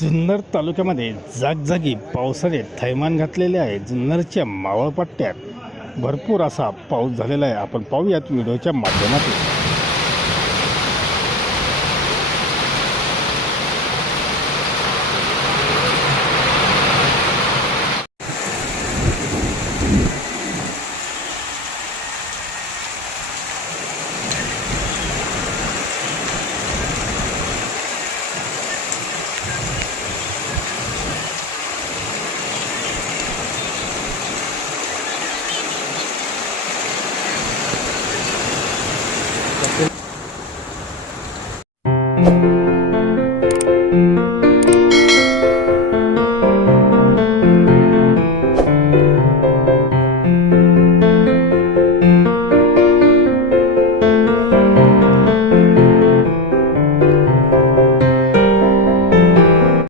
जुन्नर तालुक्यामध्ये जागजागी पावसाने थैमान घातलेले आहे. जुन्नरच्या मावळपट्ट्यात भरपूर असा पाऊस झालेला आहे. आपण पाहूयात व्हिडिओच्या माध्यमातून.